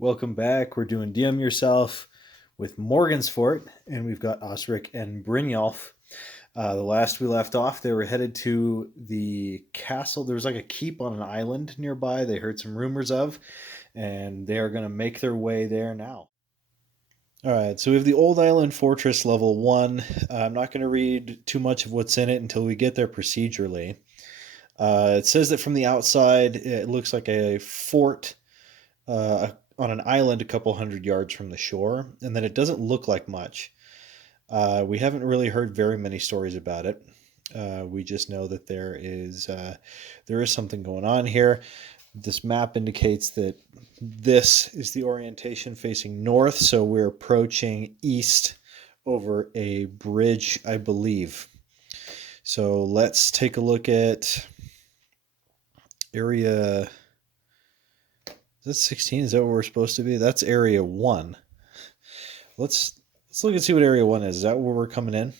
Welcome back. We're doing DM Yourself with Morgansfort, and we've got Osric and Brynjolf. The last we left off, they were headed to the castle. There was like a keep on an island nearby, they heard some rumors of, and they are going to make their way there now. All right, so we have the Old Island Fortress level 1. I'm not going to read too much of what's in it until we get there procedurally. It says that from the outside, it looks like a fort on an island a couple hundred yards from the shore, and that it doesn't look like much. We haven't really heard very many stories about it. We just know that there is something going on here. This map indicates that this is the orientation facing north, so we're approaching east over a bridge, I believe. So let's take a look at area. Is that 16? Is that where we're supposed to be? That's area 1. Let's look and see what area 1 is. Is that where we're coming in?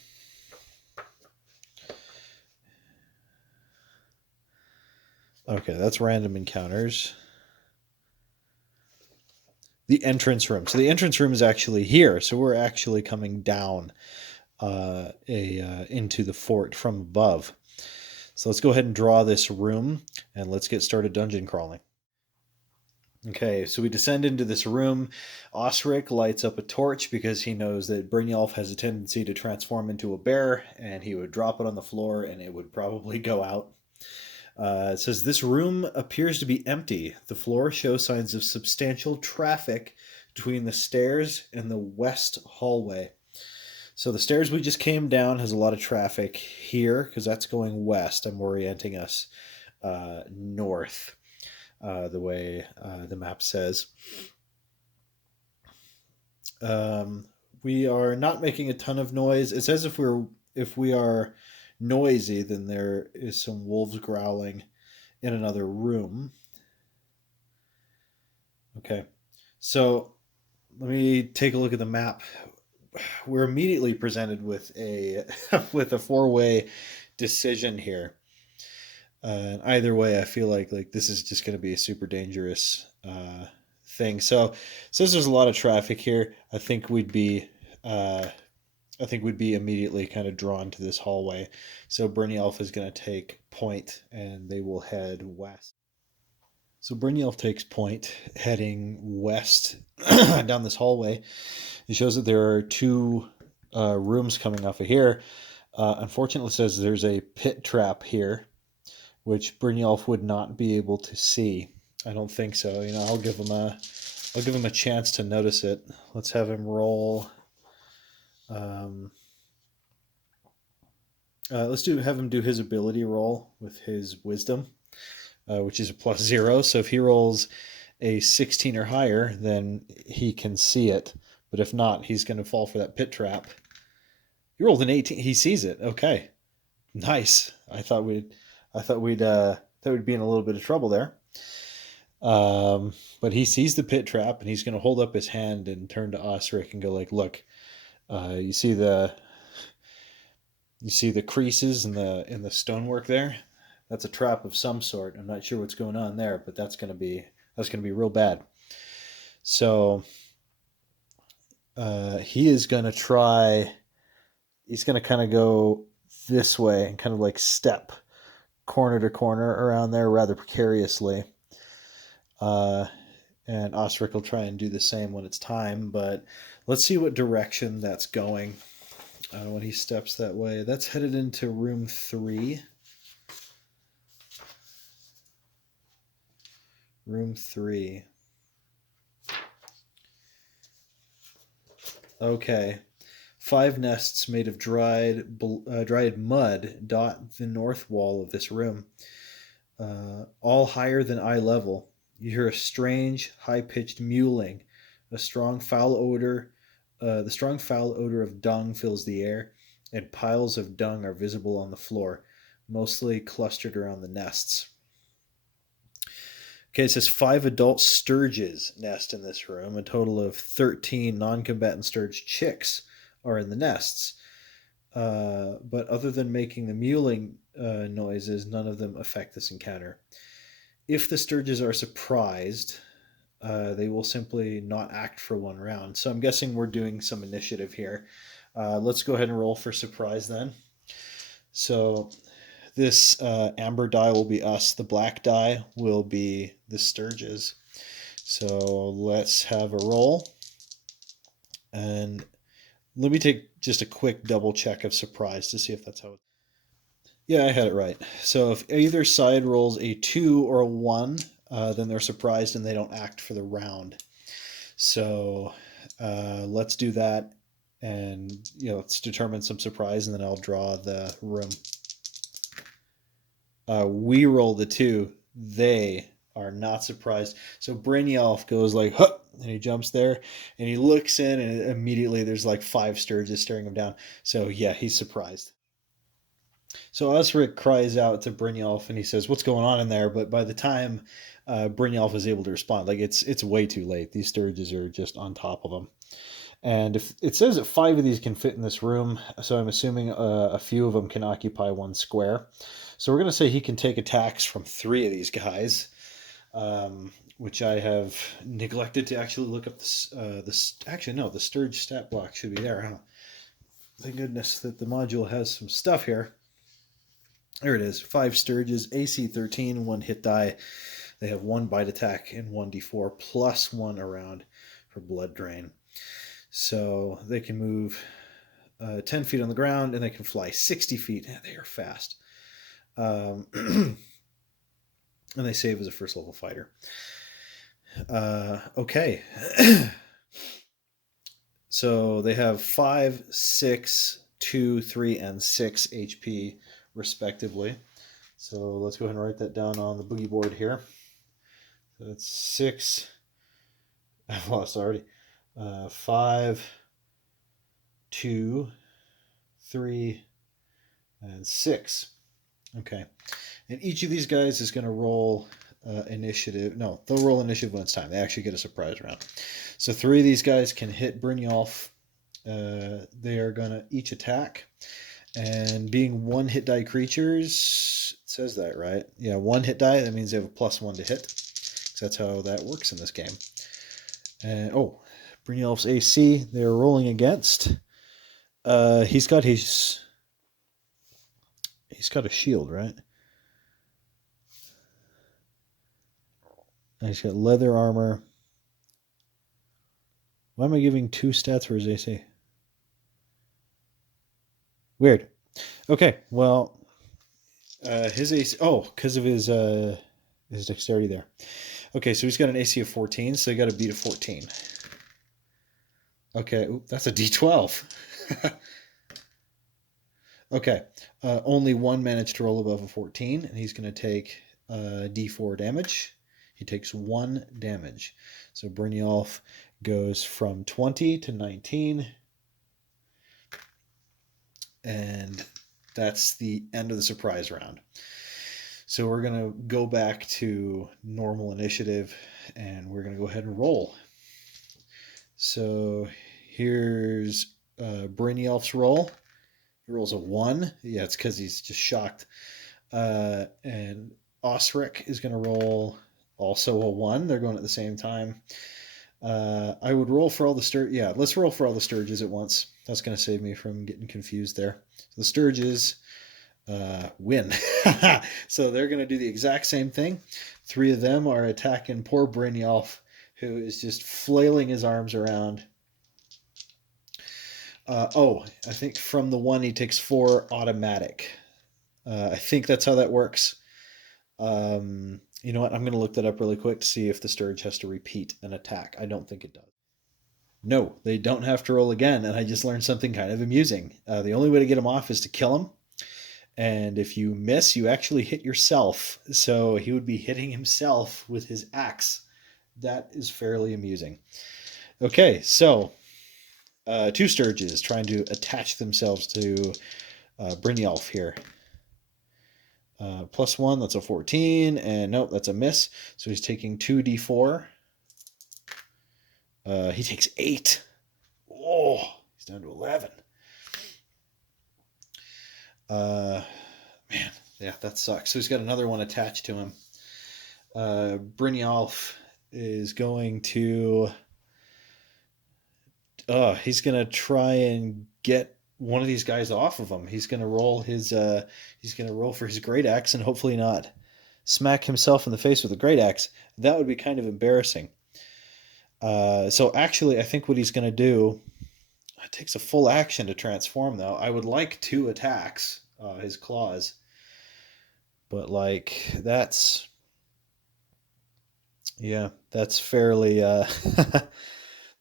Okay, that's random encounters. The entrance room. So the entrance room is actually here. So we're actually coming down into the fort from above. So let's go ahead and draw this room, and let's get started dungeon crawling. Okay, so we descend into this room. Osric lights up a torch because he knows that Brynjolf has a tendency to transform into a bear, and he would drop it on the floor and it would probably go out. It says this room appears to be empty. The floor shows signs of substantial traffic between the stairs and the west hallway. So the stairs we just came down has a lot of traffic here because that's going west. I'm orienting us north, the way the map says. We are not making a ton of noise. It says if we are noisy, then there is some wolves growling in another room. Okay, so let me take a look at the map. We're immediately presented with a with a four-way decision here. And either way, I feel like this is just going to be a super dangerous thing. So since there's a lot of traffic here, uh, I think we'd be immediately kind of drawn to this hallway. So Brynjolf is going to take point, and they will head west. So Brynjolf takes point, heading west down this hallway. It shows that there are two rooms coming off of here. Unfortunately, it says there's a pit trap here, which Brynjolf would not be able to see. I don't think so. I'll give him a chance to notice it. Let's have him roll. Have him do his ability roll with his wisdom, which is a +0. So if he rolls a 16 or higher, then he can see it. But if not, he's going to fall for that pit trap. He rolled an 18. He sees it. Okay, nice. I thought we'd be in a little bit of trouble there. But he sees the pit trap, and he's going to hold up his hand and turn to Osric and go like, "Look, you see the creases in the stonework there? That's a trap of some sort. I'm not sure what's going on there, but that's going to be real bad." So he is going to try. He's going to kind of go this way and kind of like step corner to corner around there rather precariously. And Osric will try and do the same when it's time, but let's see what direction that's going when he steps that way. That's headed into room 3. Room 3. Okay. 5 nests made of dried mud dot the north wall of this room, all higher than eye level. You hear a strange, high-pitched mewling. A strong foul odor. The strong foul odor of dung fills the air, and piles of dung are visible on the floor, mostly clustered around the nests. Okay, it says 5 adult sturges nest in this room. A total of 13 non-combatant sturge chicks are in the nests. But other than making the mewling noises, none of them affect this encounter. If the sturges are surprised, they will simply not act for one round. So I'm guessing we're doing some initiative here. Let's go ahead and roll for surprise then. So this amber die will be us. The black die will be the Sturges. So let's have a roll. And let me take just a quick double check of surprise to see if that's how it. Yeah, I had it right. So if either side rolls a 2 or a 1, then they're surprised and they don't act for the round. So let's do that, and let's determine some surprise, and then I'll draw the room. We roll the 2. They are not surprised. So Brynjolf goes like, huh, and he jumps there, and he looks in, and immediately there's like 5 Sturges staring him down. So yeah, he's surprised. So Osric cries out to Brynjolf, and he says, "What's going on in there?" But by the time Brynjolf is able to respond, like it's way too late. These Sturges are just on top of him. And if it says that 5 of these can fit in this room, so I'm assuming a few of them can occupy 1 square. So we're going to say he can take attacks from 3 of these guys, which I have neglected to actually look up. Actually, no, the Sturge stat block should be there. Huh? Thank goodness that the module has some stuff here. There it is. 5 Sturges, AC 13, 1 hit die. They have 1 bite attack and 1d4 plus 1 around for blood drain. So they can move 10 feet on the ground, and they can fly 60 feet. Yeah, they are fast. And they save as a first level fighter. Okay. So they have 5, 6, 2, 3, and 6 HP respectively. So let's go ahead and write that down on the boogie board here. So that's 6. I've lost already. 5, 2, 3, and 6. Okay. And each of these guys is going to roll initiative. No, they'll roll initiative when it's time. They actually get a surprise round. So 3 of these guys can hit Brynjolf. They are going to each attack. And being 1 hit die creatures, it says that, right? Yeah, 1 hit die. That means they have a +1 to hit. So that's how that works in this game. And Brynjolf's AC, they're rolling against. He's got a shield, right? And he's got leather armor. Why am I giving 2 stats for his AC? Weird. Okay, well, his AC. Oh, because of his dexterity there. Okay, so he's got an AC of 14, so he got to beat a 14. Okay, that's a D12. Okay, only 1 managed to roll above a 14, and he's going to take D4 damage. He takes 1 damage. So Brynjolf goes from 20 to 19. And that's the end of the surprise round. So we're going to go back to normal initiative, and we're going to go ahead and roll. So here's Brynjolf's roll. He rolls a 1. Yeah, it's because he's just shocked. And Osric is going to roll also a 1. They're going at the same time. I would roll for all the Sturges. Yeah, let's roll for all the Sturges at once. That's going to save me from getting confused there. So the Sturges win. So they're going to do the exact same thing. 3 of them are attacking poor Brynjolf, who is just flailing his arms around. I think from the 1 he takes 4 automatic. I think that's how that works. You know what? I'm going to look that up really quick to see if the Sturge has to repeat an attack. I don't think it does. No, they don't have to roll again, and I just learned something kind of amusing. The only way to get him off is to kill him, and if you miss, you actually hit yourself. So he would be hitting himself with his axe. That is fairly amusing. Okay, so 2 Sturges trying to attach themselves to Brynjolf here. +1, that's a 14, and nope, that's a miss. So he's taking 2d4. He takes 8. Oh, he's down to 11. Man, yeah, that sucks. So he's got another one attached to him. Brynjolf is going to he's gonna try and get one of these guys off of him. He's gonna roll for his great axe and hopefully not smack himself in the face with a great axe. That would be kind of embarrassing. So actually, I think what he's gonna do, it takes a full action to transform though. I would like two attacks, his claws, but like that's fairly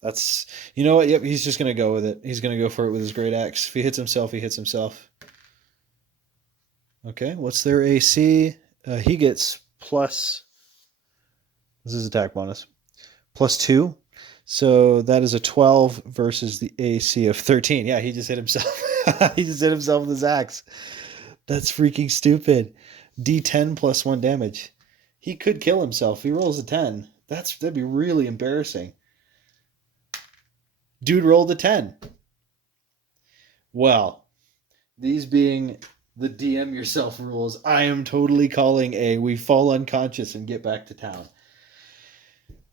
that's, you know what? Yep, he's just gonna go with it. He's gonna go for it with his great axe. If he hits himself, he hits himself. Okay, what's their AC? He gets plus. This is attack bonus +2. So that is a 12 versus the AC of 13. Yeah, he just hit himself. He just hit himself with his axe. That's freaking stupid. D10 +1 damage. He could kill himself. If he rolls a 10. That'd be really embarrassing. Dude rolled a 10. Well, these being the DM yourself rules, I am totally calling we fall unconscious and get back to town.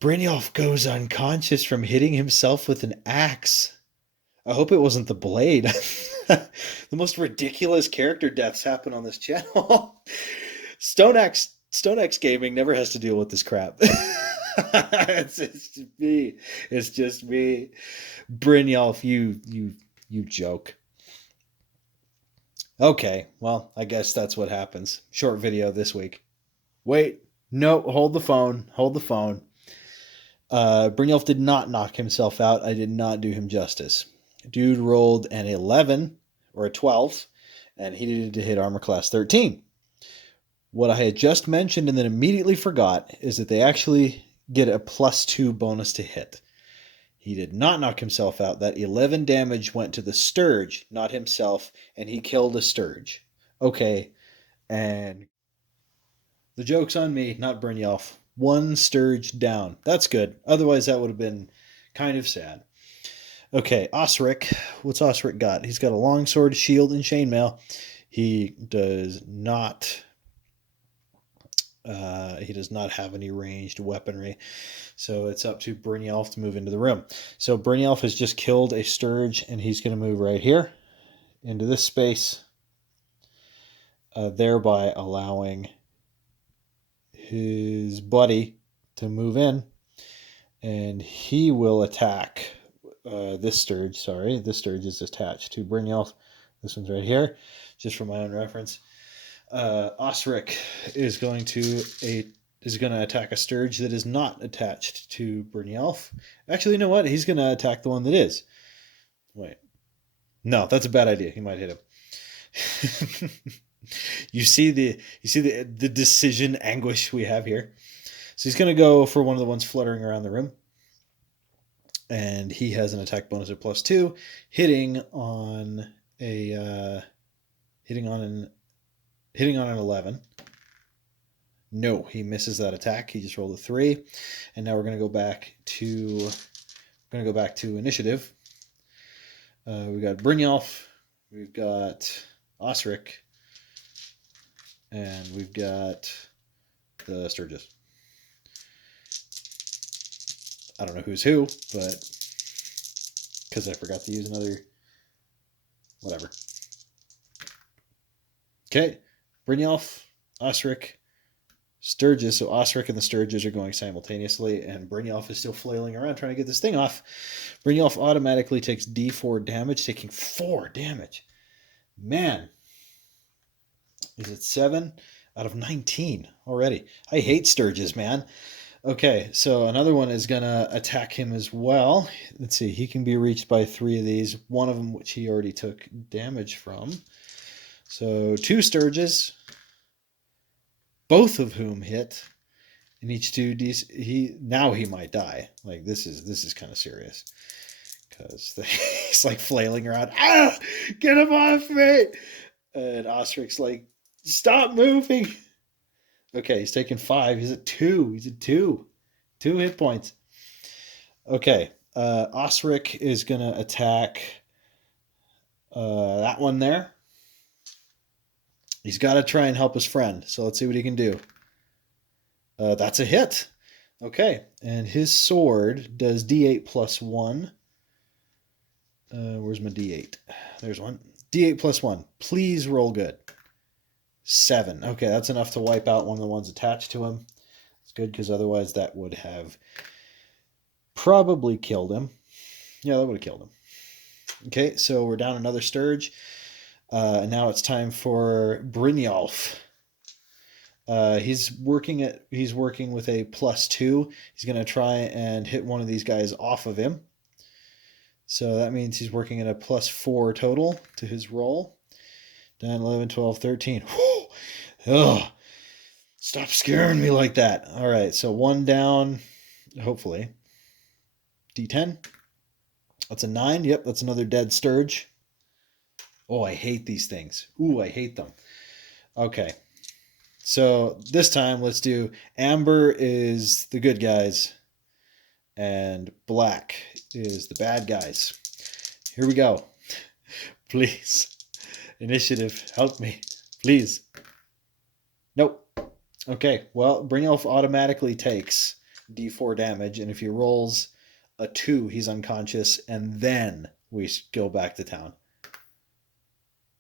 Brynjolf goes unconscious from hitting himself with an axe. I hope it wasn't the blade. The most ridiculous character deaths happen on this channel. Stone Axe Gaming never has to deal with this crap. It's just me. It's just me. Brynjolf, you joke. Okay, well, I guess that's what happens. Short video this week. Wait, no, hold the phone. Hold the phone. Brynjolf did not knock himself out. I did not do him justice. Dude rolled an 11 or a 12, and he needed to hit armor class 13. What I had just mentioned and then immediately forgot is that they actually get a +2 bonus to hit. He did not knock himself out. That 11 damage went to the Sturge, not himself, and he killed a Sturge. Okay, and the joke's on me, not Brynjolf. One Sturge down. That's good. Otherwise, that would have been kind of sad. Okay, Osric. What's Osric got? He's got a longsword, shield, and chainmail. He does not have any ranged weaponry. So it's up to Brynjolf to move into the room. So Brynjolf has just killed a Sturge, and he's going to move right here into this space, thereby allowing his buddy to move in, and he will attack this Sturge. Sorry, this Sturge is attached to Brynjolf. This one's right here, just for my own reference. Osric is going to attack a Sturge that is not attached to Brynjolf. Actually, you know what? He's going to attack the one that is. Wait. No, that's a bad idea. He might hit him. You see the decision anguish we have here. So he's going to go for one of the ones fluttering around the room. And he has an attack bonus of +2, hitting on an 11. No, he misses that attack. He just rolled a 3. And now we're going to go back to initiative. We've got Brynjolf, we've got Osric, and we've got the Sturges. I don't know who's who, but because I forgot to use another whatever. Okay, Brynjolf, Osric, Sturges. So Osric and the Sturges are going simultaneously, and Brynjolf is still flailing around trying to get this thing off. Brynjolf automatically takes D4 damage, taking 4 damage. Man, is it 7 out of 19 already? I hate Sturges, man. Okay, so another one is going to attack him as well. Let's see, he can be reached by 3 of these, one of them which he already took damage from. So 2 Sturges, both of whom hit, and each 2d. He might die. Like this is kind of serious because he's like flailing around. Ah, get him off me! And Osric's like, stop moving. Okay, he's taking 5. He's at 2. He's at 2 hit points. Okay, Osric is gonna attack that one there. He's got to try and help his friend. So let's see what he can do. That's a hit. Okay, and his sword does D8 plus 1. Where's my D8? There's one. D8 plus 1. Please roll good. 7. Okay, that's enough to wipe out one of the ones attached to him. It's good because otherwise that would have probably killed him. Yeah, that would have killed him. Okay, so we're down another Sturge. And now it's time for Brynjolf. He's working with a +2. He's going to try and hit one of these guys off of him. So that means he's working at a +4 total to his roll. 10, 11, 12, 13. Ugh. Stop scaring me like that. All right, so one down, hopefully. D10. That's a 9. Yep, that's another dead Sturge. Oh, I hate these things. Ooh, I hate them. Okay. So this time, let's do amber is the good guys, and black is the bad guys. Here we go. Please. Initiative, help me. Please. Nope. Okay, well, Brynjolf automatically takes D4 damage, and if he rolls a 2, he's unconscious, and then we go back to town.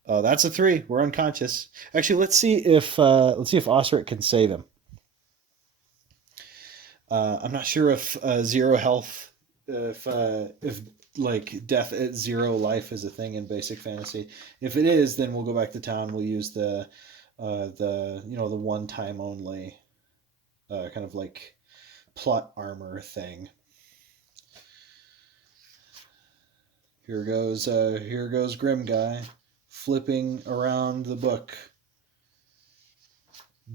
Oh, that's a 3. We're unconscious. Actually, let's see if Osric can save him. I'm not sure if 0 health, if like death at 0 life is a thing in basic fantasy. If it is, then we'll go back to town. We'll use the one time only kind of like plot armor thing. Here goes Grim Guy flipping around the book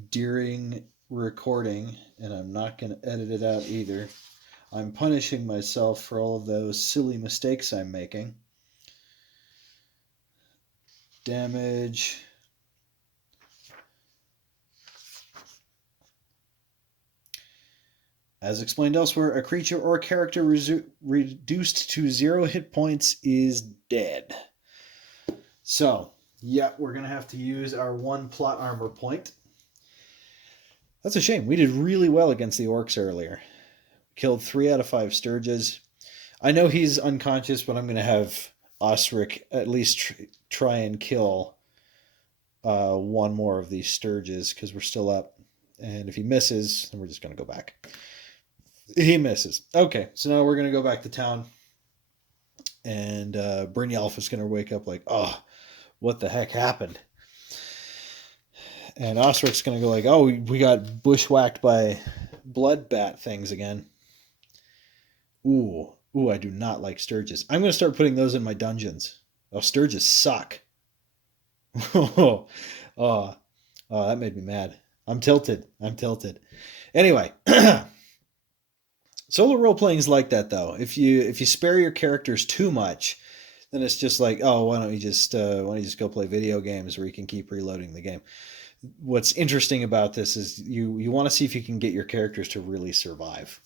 during recording, and I'm not going to edit it out either. I'm punishing myself for all of those silly mistakes I'm making. Damage. As explained elsewhere, a creature or character reduced to 0 hit points is dead. So, yeah, we're going to have to use our 1 plot armor point. That's a shame. We did really well against the orcs earlier. Killed 3 out of 5 Sturges. I know he's unconscious, but I'm going to have Osric at least try and kill one more of these Sturges because we're still up. And if he misses, then we're just going to go back. He misses. Okay, so now we're going to go back to town. And Brynjolf is going to wake up like, oh, what the heck happened? And Osric's going to go like, oh, we got bushwhacked by blood bat things again. Ooh, I do not like Sturges. I'm going to start putting those in my dungeons. Oh, Sturges suck. Oh, that made me mad. I'm tilted. Anyway, solo role playing is like that though. If you spare your characters too much, then it's just like, oh, why don't you just go play video games where you can keep reloading the game. What's interesting about this is you want to see if you can get your characters to really survive.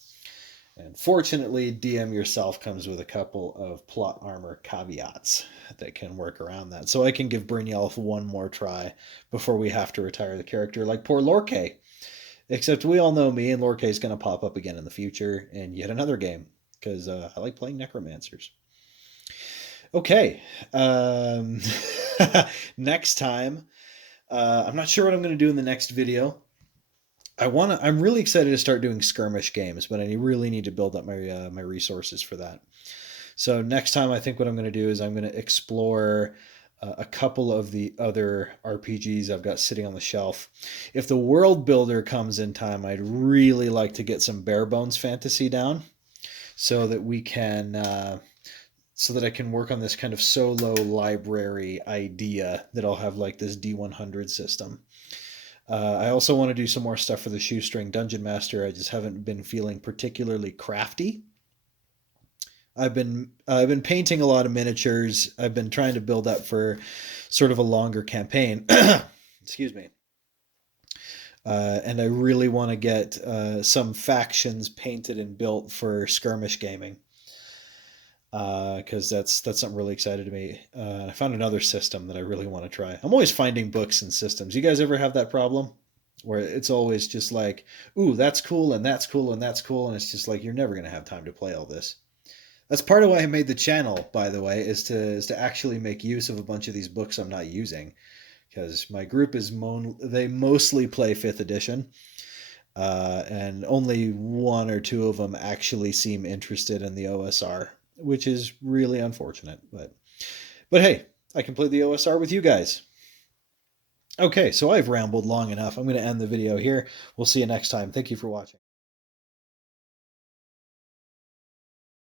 And fortunately, DM yourself comes with a couple of plot armor caveats that can work around that. So I can give Brynjolf one more try before we have to retire the character, like poor Lorkay. Except we all know me, and Lorkay is going to pop up again in the future in yet another game, because I like playing necromancers. Okay. Next time, I'm not sure what I'm going to do in the next video. I'm really excited to start doing skirmish games, but I really need to build up my resources for that. So next time, I think what I'm going to do is I'm going to explore a couple of the other RPGs I've got sitting on the shelf. If the world builder comes in time, I'd really like to get some bare bones fantasy down, so that we can. So that I can work on this kind of solo library idea that I'll have like this D100 system. I also want to do some more stuff for the Shoestring Dungeon Master. I just haven't been feeling particularly crafty. I've been painting a lot of miniatures. I've been trying to build up for sort of a longer campaign. Excuse me. And I really want to get some factions painted and built for skirmish gaming. Because that's something really excited to me. I found another system that I really want to try. I'm always finding books and systems. You guys ever have that problem where it's always just like, ooh, that's cool, and that's cool, and that's cool, and it's just like you're never going to have time to play all this. That's part of why I made the channel, by the way, is to actually make use of a bunch of these books I'm not using, because my group they mostly play fifth edition, and only one or two of them actually seem interested in the OSR, which is really unfortunate. But hey, I can play the OSR with you guys. Okay, so I've rambled long enough. I'm going to end the video here. We'll see you next time. Thank you for watching.